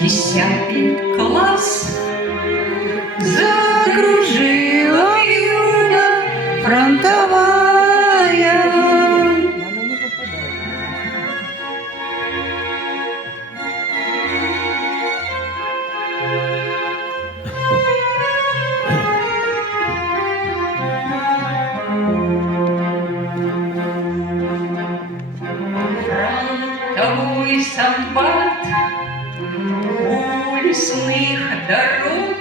10 класс закружила вьюга фронтовая. Фронтовой солдат у лесных дорог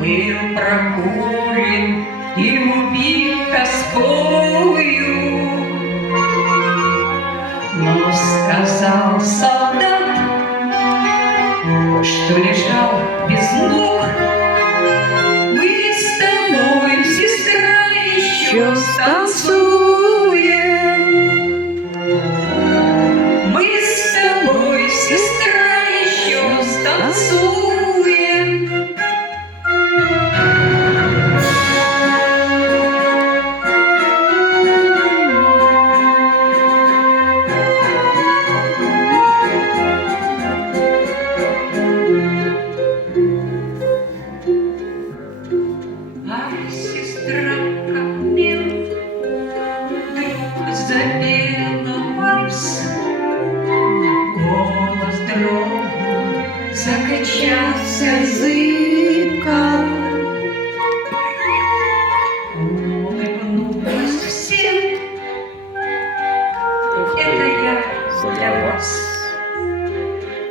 был прокурен и убит тоскою. Но сказал солдат, что лежал без ног: мы с тобой, сестра, еще станцуем. Мы с тобой, сестра, еще станцуем. А сестра, как мел, вдруг запела вальс. Голос дрогнул, закачался зыбко. Улыбнулась всем: это я для вас.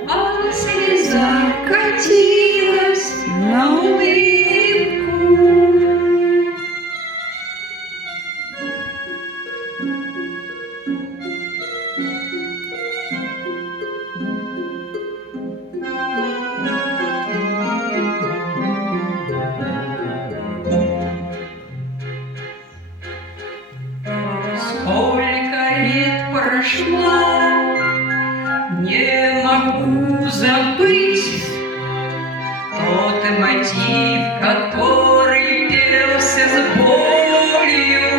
А слеза катилась на улыбку. Сколько лет прошло, не могу забыть тот мотив, который пелся с болью.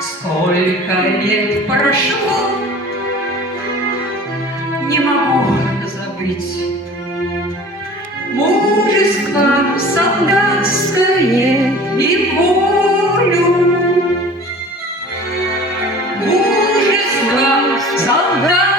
Сколько лет прошло, не могу забыть мужество солдатское и волю. Мужество солдатское